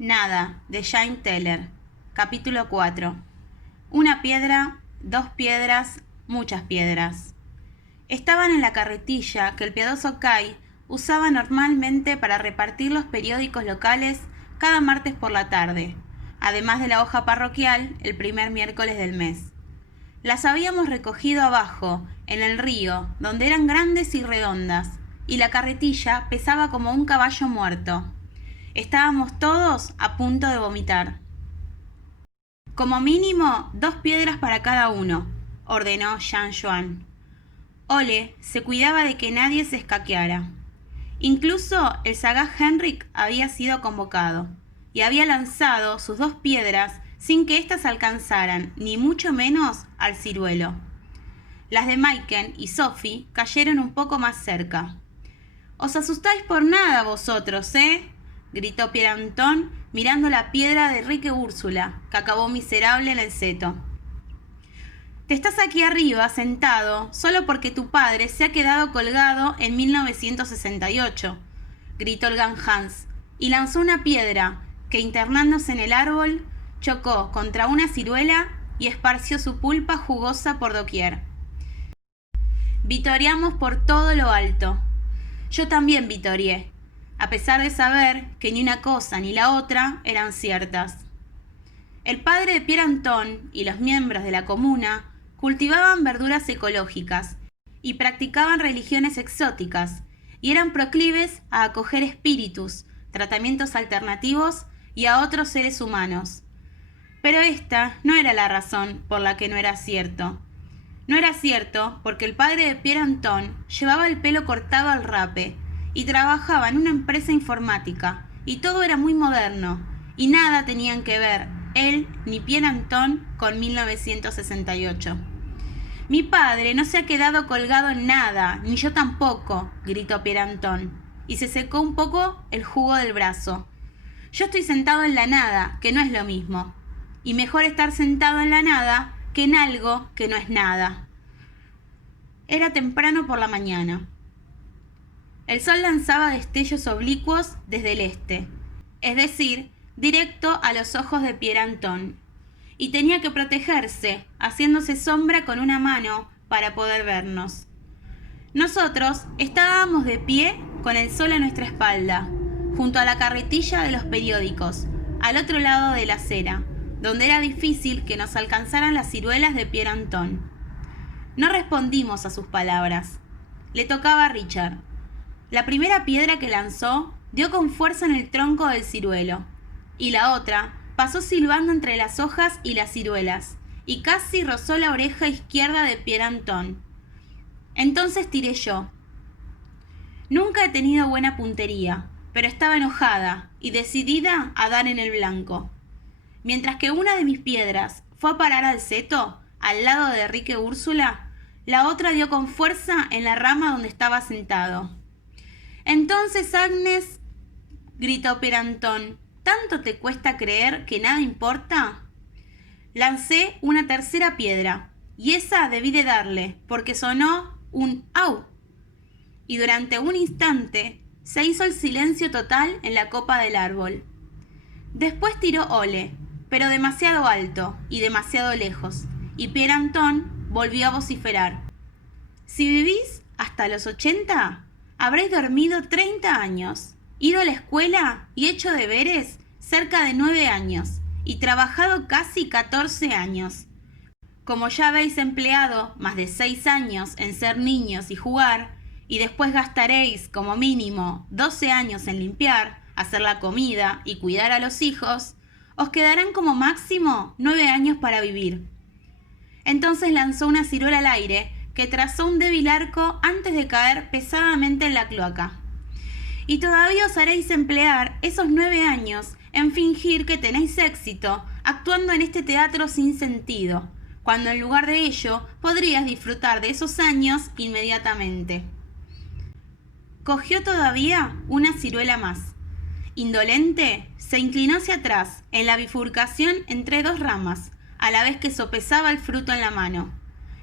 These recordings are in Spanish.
Nada, de James Teller. Capítulo 4. Una piedra, dos piedras, muchas piedras. Estaban en la carretilla que el piadoso Kai usaba normalmente para repartir los periódicos locales cada martes por la tarde, además de la hoja parroquial el primer miércoles del mes. Las habíamos recogido abajo, en el río, donde eran grandes y redondas, y la carretilla pesaba como un caballo muerto. Estábamos todos a punto de vomitar. Como mínimo, 2 piedras para cada uno, ordenó Jean Juan. Ole se cuidaba de que nadie se escaqueara. Incluso el sagaz Henrik había sido convocado, y había lanzado sus 2 piedras sin que éstas alcanzaran, ni mucho menos, al ciruelo. Las de Maiken y Sophie cayeron un poco más cerca. «Os asustáis por nada vosotros, ¿eh?», gritó Pierre Anton, mirando la piedra de Rique Úrsula, que acabó miserable en el seto. «Te estás aquí arriba, sentado, solo porque tu padre se ha quedado colgado en 1968», gritó el gran Hans, y lanzó una piedra que, internándose en el árbol, chocó contra una ciruela y esparció su pulpa jugosa por doquier. Vitoreamos por todo lo alto. Yo también vitoreé, a pesar de saber que ni una cosa ni la otra eran ciertas. El padre de Pierre Anton y los miembros de la comuna cultivaban verduras ecológicas y practicaban religiones exóticas, y eran proclives a acoger espíritus, tratamientos alternativos y a otros seres humanos. Pero esta no era la razón por la que no era cierto. No era cierto porque el padre de Pierre Anton llevaba el pelo cortado al rape y trabajaba en una empresa informática, y todo era muy moderno, y nada tenían que ver él ni Pierre Anton con 1968. «Mi padre no se ha quedado colgado en nada, ni yo tampoco», gritó Pierre Anton, y se secó un poco el jugo del brazo. «Yo estoy sentado en la nada, que no es lo mismo, y mejor estar sentado en la nada que en algo que no es nada». Era temprano por la mañana. El sol lanzaba destellos oblicuos desde el este, es decir, directo a los ojos de Pierre Anton, y tenía que protegerse, haciéndose sombra con una mano para poder vernos. Nosotros estábamos de pie con el sol a nuestra espalda, junto a la carretilla de los periódicos, al otro lado de la acera, donde era difícil que nos alcanzaran las ciruelas de Pierre Anton. No respondimos a sus palabras. Le tocaba a Richard. La primera piedra que lanzó dio con fuerza en el tronco del ciruelo, y la otra pasó silbando entre las hojas y las ciruelas, y casi rozó la oreja izquierda de Pierre Anton. Entonces tiré yo. Nunca he tenido buena puntería, pero estaba enojada y decidida a dar en el blanco. Mientras que una de mis piedras fue a parar al seto, al lado de Rique Úrsula, la otra dio con fuerza en la rama donde estaba sentado. «Entonces, Agnes», gritó Pierre Anton, «¿tanto te cuesta creer que nada importa?». Lancé una tercera piedra, y esa debí de darle, porque sonó un «au», y durante un instante se hizo el silencio total en la copa del árbol. Después tiró Ole, pero demasiado alto y demasiado lejos, y Pierre Anton volvió a vociferar. «Si vivís hasta los 80, habréis dormido 30 años, ido a la escuela y hecho deberes cerca de 9 años, y trabajado casi 14 años. Como ya habéis empleado más de 6 años en ser niños y jugar, y después gastaréis como mínimo 12 años en limpiar, hacer la comida y cuidar a los hijos, os quedarán como máximo 9 años para vivir». Entonces lanzó una ciruela al aire que trazó un débil arco antes de caer pesadamente en la cloaca. «Y todavía os haréis emplear esos 9 años en fingir que tenéis éxito actuando en este teatro sin sentido, cuando en lugar de ello podrías disfrutar de esos años inmediatamente». Cogió todavía una ciruela más. Indolente, se inclinó hacia atrás en la bifurcación entre 2 ramas, a la vez que sopesaba el fruto en la mano.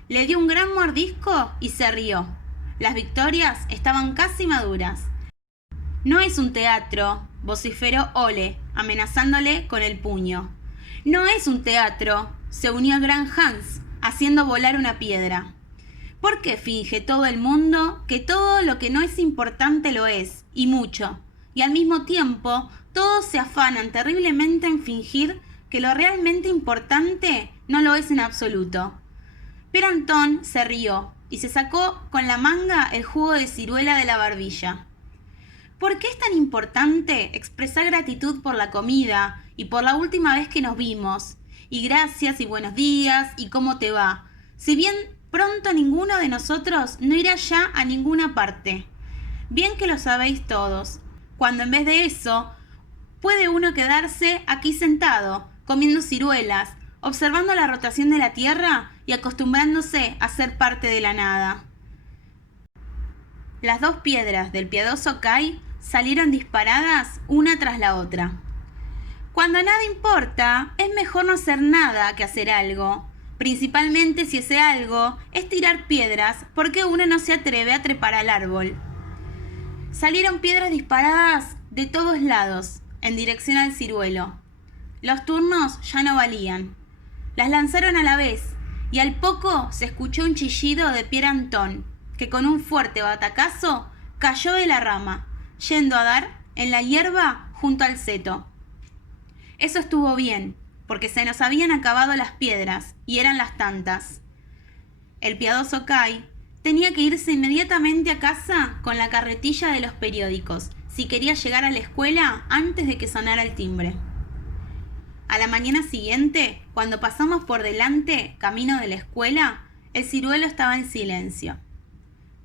Le dio un gran mordisco y se rió. Las victorias estaban casi maduras. «No es un teatro», vociferó Ole, amenazándole con el puño. No es un teatro, se unió el gran Hans, haciendo volar una piedra. ¿Por qué finge todo el mundo que todo lo que no es importante lo es, y mucho? Y al mismo tiempo, todos se afanan terriblemente en fingir que lo realmente importante no lo es en absoluto. Pero Antón se rió y se sacó con la manga el jugo de ciruela de la barbilla. ¿Por qué es tan importante expresar gratitud por la comida y por la última vez que nos vimos? Y gracias y buenos días y cómo te va. Si bien pronto ninguno de nosotros no irá ya a ninguna parte. Bien que lo sabéis todos. Cuando en vez de eso, puede uno quedarse aquí sentado, comiendo ciruelas, observando la rotación de la Tierra y acostumbrándose a ser parte de la nada. Las dos piedras del piadoso Kai salieron disparadas una tras la otra. Cuando nada importa, es mejor no hacer nada que hacer algo, principalmente si ese algo es tirar piedras porque uno no se atreve a trepar al árbol. Salieron piedras disparadas de todos lados, en dirección al ciruelo. Los turnos ya no valían. Las lanzaron a la vez, y al poco se escuchó un chillido de Pierre Antón, que con un fuerte batacazo cayó de la rama, yendo a dar en la hierba junto al seto. Eso estuvo bien, porque se nos habían acabado las piedras, y eran las tantas. El piadoso Kai tenía que irse inmediatamente a casa con la carretilla de los periódicos, si quería llegar a la escuela antes de que sonara el timbre. A la mañana siguiente, cuando pasamos por delante, camino de la escuela, el ciruelo estaba en silencio.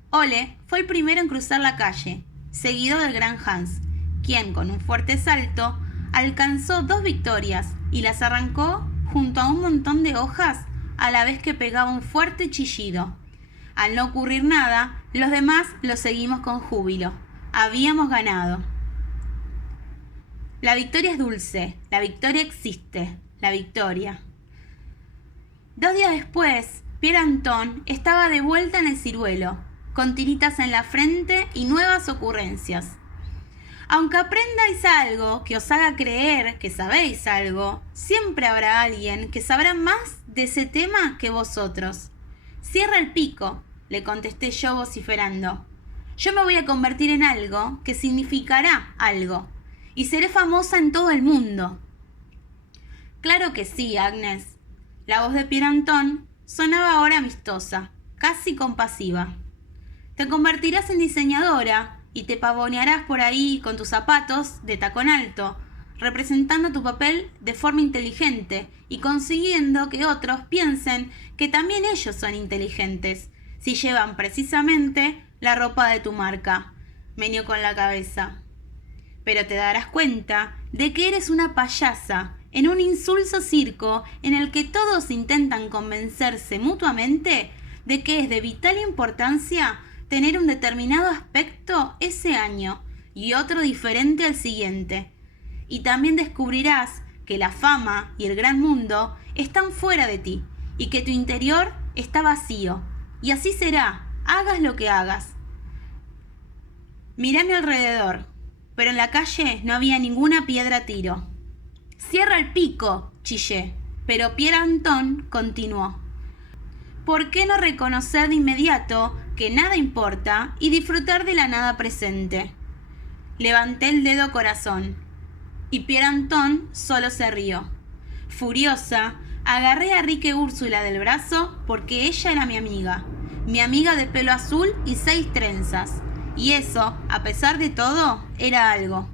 Ole fue el primero en cruzar la calle, seguido del gran Hans, quien con un fuerte salto alcanzó 2 victorias y las arrancó junto a un montón de hojas a la vez que pegaba un fuerte chillido. Al no ocurrir nada, los demás lo seguimos con júbilo. Habíamos ganado. La victoria es dulce, la victoria existe, la victoria. 2 días después, Pierre Antón estaba de vuelta en el ciruelo, con tiritas en la frente y nuevas ocurrencias. Aunque aprendáis algo que os haga creer que sabéis algo, siempre habrá alguien que sabrá más de ese tema que vosotros. Cierra el pico, le contesté yo vociferando. Yo me voy a convertir en algo que significará algo, y seré famosa en todo el mundo. Claro que sí, Agnes. La voz de Pierre Antón sonaba ahora amistosa, casi compasiva. Te convertirás en diseñadora y te pavonearás por ahí con tus zapatos de tacón alto, representando tu papel de forma inteligente y consiguiendo que otros piensen que también ellos son inteligentes, si llevan precisamente la ropa de tu marca. Meneó con la cabeza. Pero te darás cuenta de que eres una payasa en un insulso circo en el que todos intentan convencerse mutuamente de que es de vital importancia tener un determinado aspecto ese año y otro diferente al siguiente. Y también descubrirás que la fama y el gran mundo están fuera de ti y que tu interior está vacío. Y así será, hagas lo que hagas. Miré a mi alrededor, pero en la calle no había ninguna piedra a tiro. «Cierra el pico», chillé, pero Pierre Antón continuó. ¿Por qué no reconocer de inmediato que nada importa y disfrutar de la nada presente? Levanté el dedo corazón, y Pierre Antón solo se rió. Furiosa, agarré a Rique Úrsula del brazo porque ella era mi amiga de pelo azul y 6 trenzas. Y eso, a pesar de todo, era algo.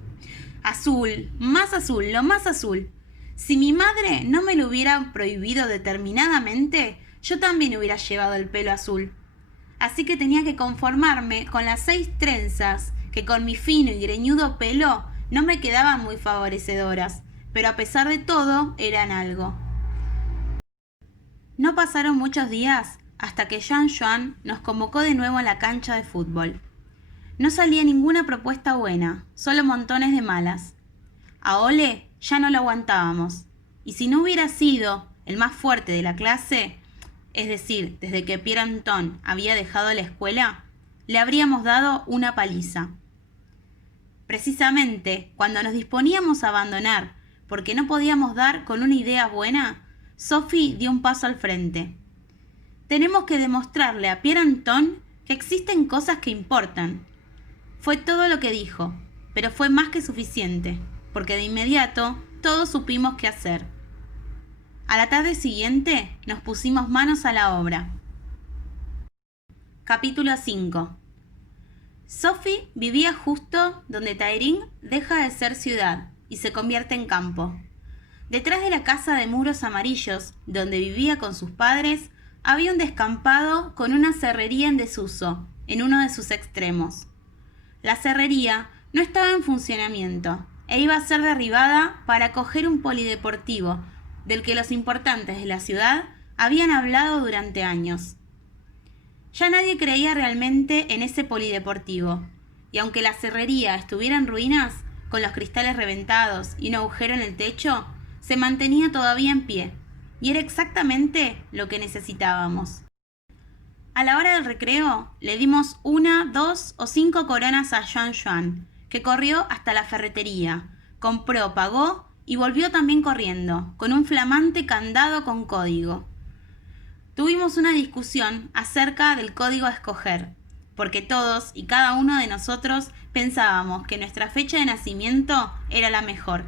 Azul, lo más azul. Si mi madre no me lo hubiera prohibido determinadamente, yo también hubiera llevado el pelo azul. Así que tenía que conformarme con las 6 trenzas, que con mi fino y greñudo pelo no me quedaban muy favorecedoras, pero a pesar de todo, eran algo. No pasaron muchos días hasta que Jean Joan nos convocó de nuevo a la cancha de fútbol. No salía ninguna propuesta buena, solo montones de malas. A Ole ya no lo aguantábamos, y si no hubiera sido el más fuerte de la clase, es decir, desde que Pierre Antón había dejado la escuela, le habríamos dado una paliza. Precisamente cuando nos disponíamos a abandonar porque no podíamos dar con una idea buena, Sophie dio un paso al frente. Tenemos que demostrarle a Pierre Anton que existen cosas que importan. Fue todo lo que dijo, pero fue más que suficiente, porque de inmediato todos supimos qué hacer. A la tarde siguiente nos pusimos manos a la obra. Capítulo 5. Sophie vivía justo donde Tairín deja de ser ciudad y se convierte en campo. Detrás de la casa de muros amarillos, donde vivía con sus padres, había un descampado con una serrería en desuso, en uno de sus extremos. La serrería no estaba en funcionamiento e iba a ser derribada para acoger un polideportivo, del que los importantes de la ciudad habían hablado durante años. Ya nadie creía realmente en ese polideportivo, y aunque la serrería estuviera en ruinas, con los cristales reventados y un agujero en el techo, se mantenía todavía en pie, y era exactamente lo que necesitábamos. A la hora del recreo, le dimos 1, 2 o 5 coronas a Juan, que corrió hasta la ferretería, compró, pagó y volvió también corriendo, con un flamante candado con código. Tuvimos una discusión acerca del código a escoger, porque todos y cada uno de nosotros pensábamos que nuestra fecha de nacimiento era la mejor.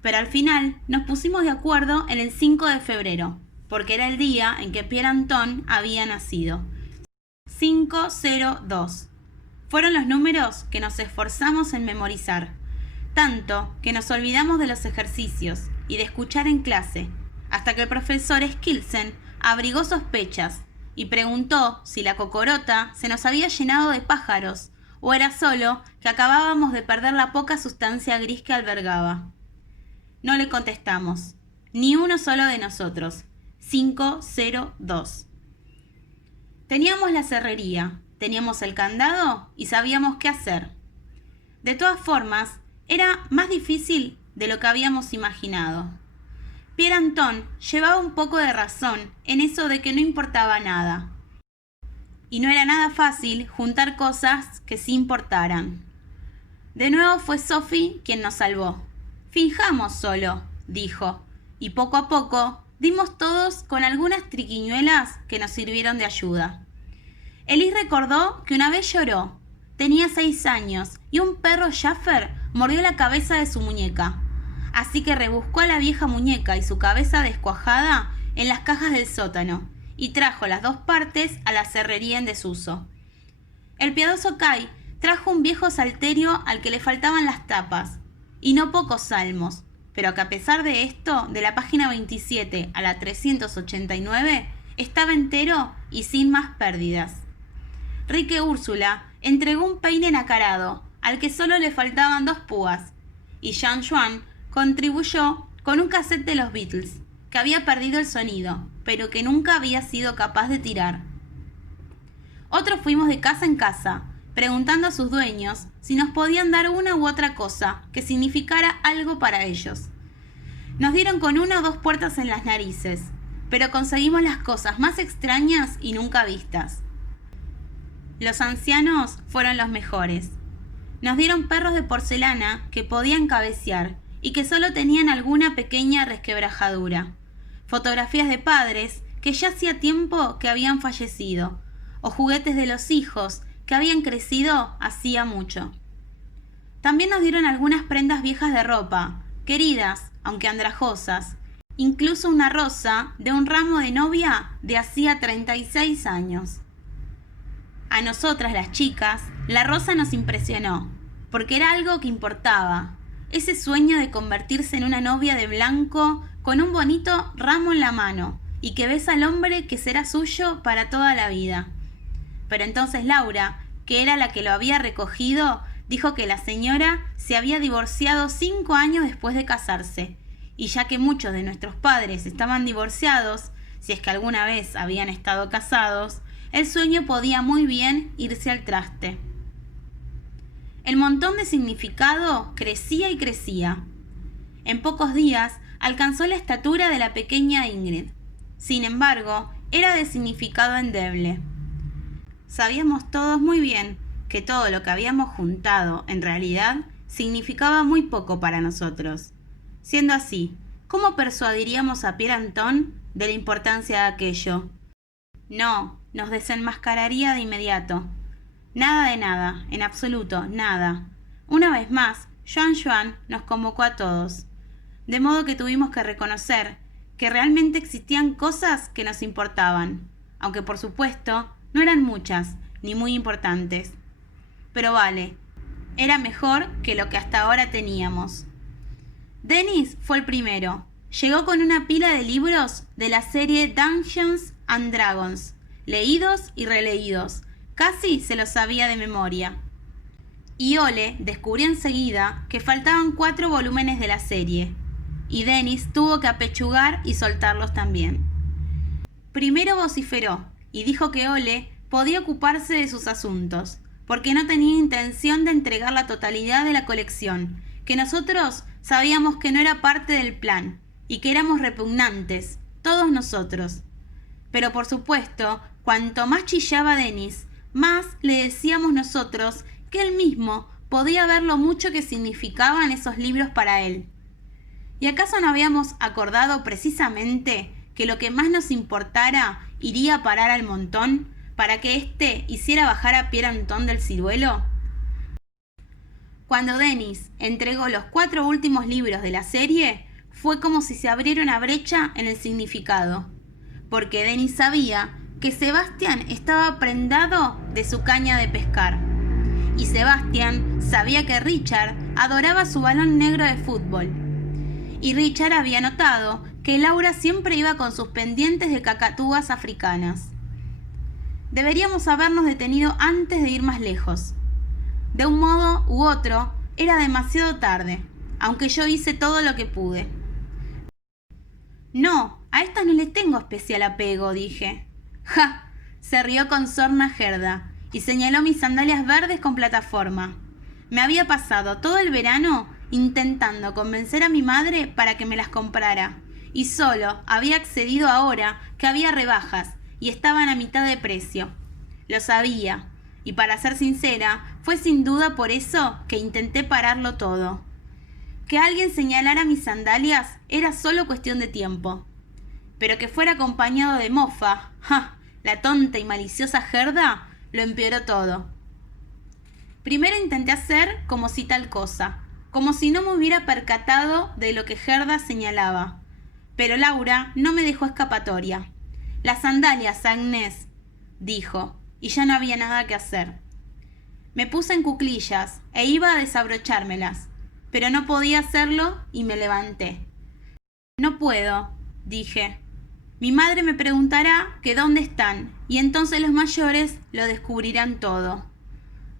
Pero al final nos pusimos de acuerdo en el 5 de febrero, porque era el día en que Pierre Anton había nacido. 502. Fueron los números que nos esforzamos en memorizar, tanto que nos olvidamos de los ejercicios y de escuchar en clase, hasta que el profesor Skilsen abrigó sospechas y preguntó si la cocorota se nos había llenado de pájaros o era solo que acabábamos de perder la poca sustancia gris que albergaba. No le contestamos, ni uno solo de nosotros. 502. Teníamos la serrería, teníamos el candado y sabíamos qué hacer. De todas formas, era más difícil de lo que habíamos imaginado. Pierre Anton llevaba un poco de razón en eso de que no importaba nada. Y no era nada fácil juntar cosas que sí importaran. De nuevo fue Sophie quien nos salvó. Finjamos solo, dijo, y poco a poco dimos todos con algunas triquiñuelas que nos sirvieron de ayuda. Elise recordó que una vez lloró. Tenía 6 años y un perro Schäfer mordió la cabeza de su muñeca. Así que rebuscó a la vieja muñeca y su cabeza descuajada en las cajas del sótano y trajo las 2 partes a la serrería en desuso. El piadoso Kai trajo un viejo salterio al que le faltaban las tapas y no pocos salmos, pero que a pesar de esto, de la página 27 a la 389, estaba entero y sin más pérdidas. Rique Úrsula entregó un peine nacarado, al que solo le faltaban 2 púas, y Jean Juan contribuyó con un cassette de los Beatles, que había perdido el sonido, pero que nunca había sido capaz de tirar. Otros fuimos de casa en casa, preguntando a sus dueños si nos podían dar una u otra cosa que significara algo para ellos. Nos dieron con 1 o 2 puertas en las narices, pero conseguimos las cosas más extrañas y nunca vistas. Los ancianos fueron los mejores. Nos dieron perros de porcelana que podían cabecear y que solo tenían alguna pequeña resquebrajadura, fotografías de padres que ya hacía tiempo que habían fallecido, o juguetes de los hijos que habían crecido hacía mucho. También nos dieron algunas prendas viejas de ropa, queridas, aunque andrajosas, incluso una rosa de un ramo de novia de hacía 36 años. A nosotras, las chicas, la rosa nos impresionó, porque era algo que importaba, ese sueño de convertirse en una novia de blanco con un bonito ramo en la mano y que besa al hombre que será suyo para toda la vida. Pero entonces Laura, que era la que lo había recogido, dijo que la señora se había divorciado 5 años después de casarse, y ya que muchos de nuestros padres estaban divorciados, si es que alguna vez habían estado casados, el sueño podía muy bien irse al traste. El montón de significado crecía y crecía. En pocos días alcanzó la estatura de la pequeña Ingrid. Sin embargo, era de significado endeble. Sabíamos todos muy bien que todo lo que habíamos juntado, en realidad, significaba muy poco para nosotros. Siendo así, ¿cómo persuadiríamos a Pierre Anton de la importancia de aquello? No, nos desenmascararía de inmediato. Nada de nada, en absoluto, nada. Una vez más, Juan nos convocó a todos. De modo que tuvimos que reconocer que realmente existían cosas que nos importaban, aunque por supuesto no eran muchas ni muy importantes. Pero vale, era mejor que lo que hasta ahora teníamos. Dennis fue el primero. Llegó con una pila de libros de la serie Dungeons and Dragons, leídos y releídos. Casi se los sabía de memoria. Y Ole descubrió enseguida que faltaban 4 volúmenes de la serie, y Dennis tuvo que apechugar y soltarlos también. Primero vociferó y dijo que Ole podía ocuparse de sus asuntos, porque no tenía intención de entregar la totalidad de la colección, que nosotros sabíamos que no era parte del plan, y que éramos repugnantes, todos nosotros. Pero por supuesto, cuanto más chillaba Dennis, más le decíamos nosotros que él mismo podía ver lo mucho que significaban esos libros para él. ¿Y acaso no habíamos acordado precisamente que lo que más nos importara iría a parar al montón para que éste hiciera bajar a Pierre Anton del ciruelo? Cuando Dennis entregó los 4 últimos libros de la serie, fue como si se abriera una brecha en el significado, porque Dennis sabía que Sebastián estaba prendado de su caña de pescar, y Sebastián sabía que Richard adoraba su balón negro de fútbol, y Richard había notado que Laura siempre iba con sus pendientes de cacatúas africanas. Deberíamos habernos detenido antes de ir más lejos. De un modo u otro, era demasiado tarde, aunque yo hice todo lo que pude. No, a estas no les tengo especial apego, dije. ¡Ja! Se rió con sorna Gerda y señaló mis sandalias verdes con plataforma. Me había pasado todo el verano intentando convencer a mi madre para que me las comprara, y solo había accedido ahora que había rebajas y estaban a mitad de precio. Lo sabía, y para ser sincera, fue sin duda por eso que intenté pararlo todo. Que alguien señalara mis sandalias era solo cuestión de tiempo. Pero que fuera acompañado de mofa, ¡ja! La tonta y maliciosa Gerda lo empeoró todo. Primero intenté hacer como si tal cosa, como si no me hubiera percatado de lo que Gerda señalaba. Pero Laura no me dejó escapatoria. Las sandalias, Agnés, dijo, y ya no había nada que hacer. Me puse en cuclillas e iba a desabrochármelas, pero no podía hacerlo y me levanté. No puedo, dije. Mi madre me preguntará que dónde están, y entonces los mayores lo descubrirán todo.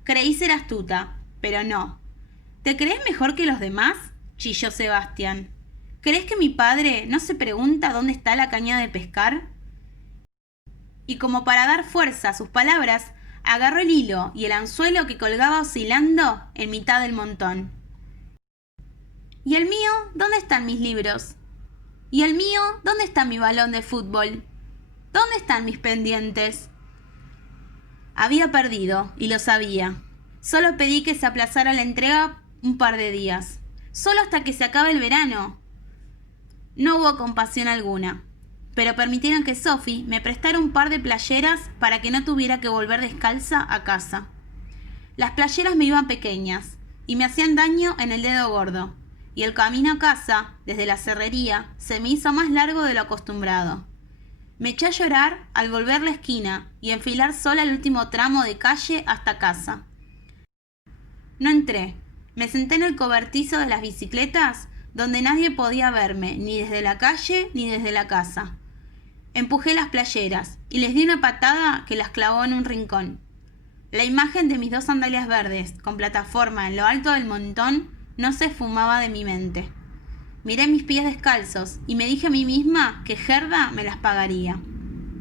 Creí ser astuta, pero no. ¿Te crees mejor que los demás?, chilló Sebastián. ¿Crees que mi padre no se pregunta dónde está la caña de pescar? Y como para dar fuerza a sus palabras, agarró el hilo y el anzuelo que colgaba oscilando en mitad del montón. ¿Y el mío? ¿Dónde están mis libros? ¿Y el mío? ¿Dónde está mi balón de fútbol? ¿Dónde están mis pendientes? Había perdido, y lo sabía. Solo pedí que se aplazara la entrega un par de días. Solo hasta que se acabe el verano. No hubo compasión alguna, pero permitieron que Sophie me prestara un par de playeras para que no tuviera que volver descalza a casa. Las playeras me iban pequeñas y me hacían daño en el dedo gordo, y el camino a casa, desde la serrería, se me hizo más largo de lo acostumbrado. Me eché a llorar al volver la esquina y enfilar sola el último tramo de calle hasta casa. No entré. Me senté en el cobertizo de las bicicletas, donde nadie podía verme, ni desde la calle ni desde la casa. Empujé las playeras y les di una patada que las clavó en un rincón. La imagen de mis 2 sandalias verdes, con plataforma en lo alto del montón, no se esfumaba de mi mente. Miré mis pies descalzos y me dije a mí misma que Gerda me las pagaría.